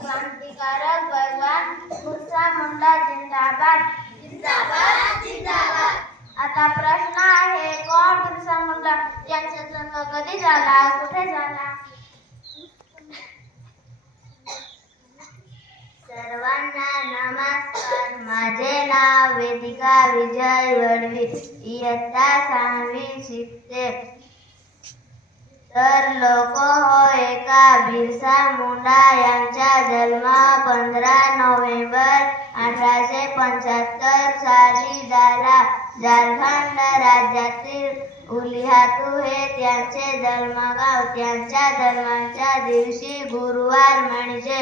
क्रांतिकारक भगवान बिरसा मुंडा जिंदाबाद जिंदाबाद जिंदाबाद। आता प्रश्न आहे, कोण बिरसा मुंडा? यांचा जन्म कधी झाला, कुठे झाला? सर्वांना नमस्कार. माझे नाव वेदिका विजय वडवी, इयत्ता 6वी शिकते. तर लोक होय का? बिरसा मुंडा यांचा जन्म 15 नोव्हेंबर 1875 साली झाला. झारखंड राज्यातील उलिहातू हे त्यांचे जन्मगाव. त्यांच्या जन्माच्या दिवशी गुरुवार म्हणजे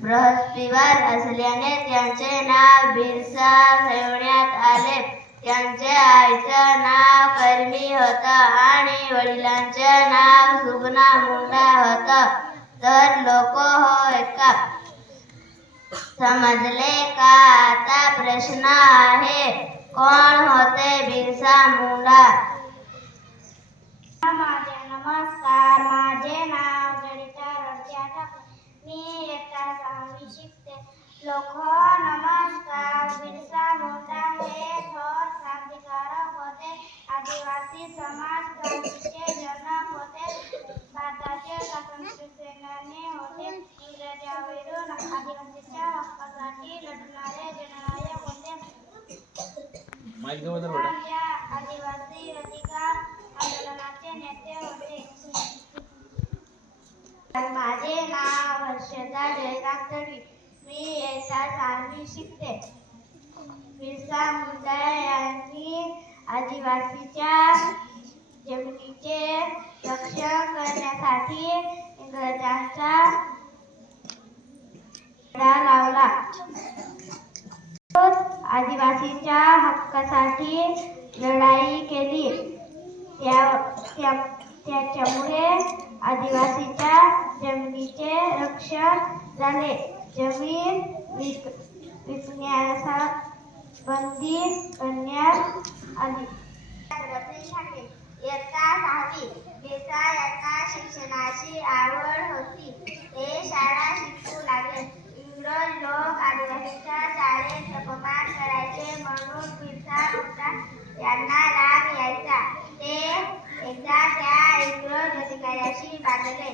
बृहस्पतिवार असल्याने त्यांचे नाव बिरसा ठेवण्यात आले. त्यांच्या आईचं नाव कर्मी होतं आणि वडिलांचे नाव सुगना मुंडा होतं. तर लोक होय का? समजले का? आता प्रश्न आहे, कोण होते बिरसा मुंडा? नमस्कार. माझे नाव जडिता रडत्या ठाकरे, मी इयत्ता 6वी शिकते. लोक नमस्कार. बिरसा मुंडा हे थोर क्रांतिकारक होते. आदिवासी समाज क्रांतीचे जनक होते. भारताचे स्वातंत्र्य सेनानी होते. इंग्रजांविरुद्ध आदिवासींच्या हक्कासाठी लढणारे जननायक होते. आदिवासी अधिकार आंदोलनाचे नेते होते. माझे नाव हर्षदा जयराम तडवी, मी इयत्ता 6वी शिकते. बिरसा मुंडा यांनी आदिवासीच्या जमिनीचे रक्षण करण्यासाठी इंग्रजांचा लढा लावला. आदिवासींच्या हक्कासाठी लढाई केली. त्याच्यामुळे आदिवासीच्या जमिनीचे रक्षण झाले. जमीन विकण्यास बंदी करण्यात आली. इयत्ता 6वी. बिरसा यांना शिक्षणाची आवड होती. ते शाळा शिकू लागले. इंग्रज लोक आदिवासींच्या शाळेत अपमान करायचे म्हणून बिरसा मुंडा यांना राग यायचा. ते एकदा त्या इंग्रज अधिकाऱ्याशी भांडले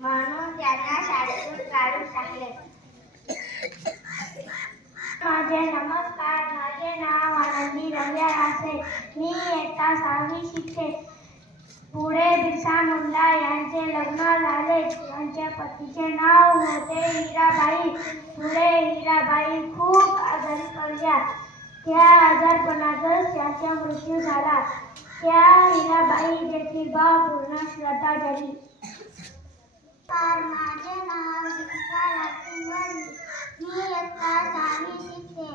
म्हणून त्यांना शाळेतून काढून टाकले. नमस्कार. माझे नाव आनंदी रव्या रासे, मी इयत्ता 6वी शिकते. पुढे बिरसा मुंडा यांचे लग्न झाले. त्यांच्या पतीचे नाव होते हिराबाई. पुढे हिराबाई खूप आजारी पडल्या. त्या आजारपणातच त्यांचा मृत्यू झाला. त्या हिराबाई ज्योतिबा पूर्ण श्रद्धांजली. माझे नाव दीपिका राजसिंह, मी इयत्ता 6वी शिकते.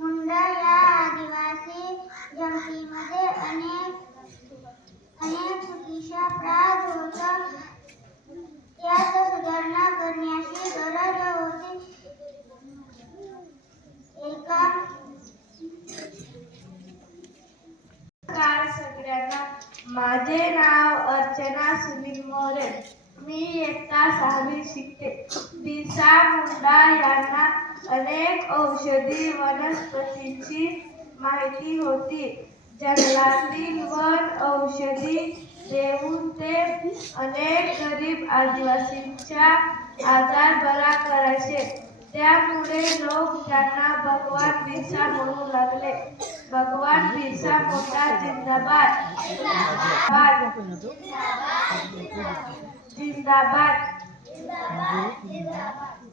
मुंडा या आदिवासी जमातीमध्ये अनेक चुकीच्या अपराध होत. त्यात सुधारणा करण्याची गरज होती. सगळ्यांना, माझे नाव अर्चना सुनील मोरे, मी इयत्ता 6वी शिकते. बिरसा मुंडा यांना अनेक औषधी वनस्पतींची माहिती होती. जंगलातील वन औषधी देऊन ते अनेक गरीब आदिवासींचा आजार बरा करायचे. त्यामुळे लोक त्यांना भगवान बिरसा म्हणू लागले. भगवान बिरसा मुंडा जिंदाबाद जिंदाबाद जिंदाबाद.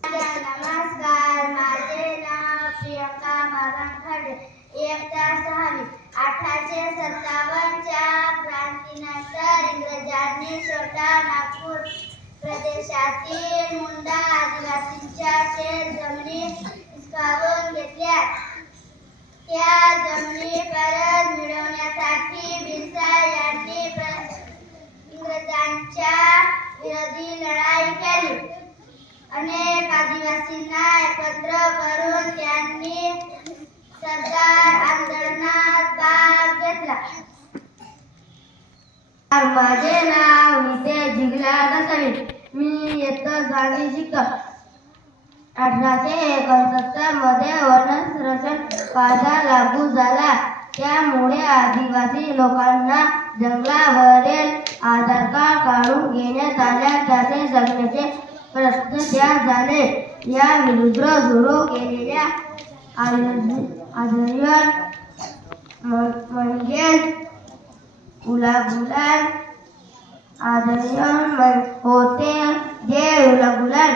नमस्कार. माझे नाव प्रियंका मारंखडे, इयत्ता 6वी. 1857 च्या क्रांतीनंतर इंग्रजांनी छोटा नागपूर प्रदेशातील मुंडा आदिवासींच्या शेत जमिनी हिसकावून घेतल्या. त्या जमिनी परत मिळवण्यासाठी बिरसा यांनी इंग्रजांच्या विरोधी लढाई केली. अनेक आदिवासींना एकत्र करून त्यांनी सरदार आंदोलनात भाग घेतला. माझे नाव नितेश जिगला दसावी, मी इयत्ता स्वाभिषिक्त 1869 मध्ये वनसंरक्षण कायदा लागू झाला. त्यामुळे आदिवासी लोकांना जंगलावरील आधार कार्ड काढून घेण्यात आल्या. त्याचे जगण्याचे प्रश्न त्या झाले. या विरुद्ध सुरू केलेल्या आंदोलन म्हणजे उलगुलान आंदोलन होते. जे उलगुलान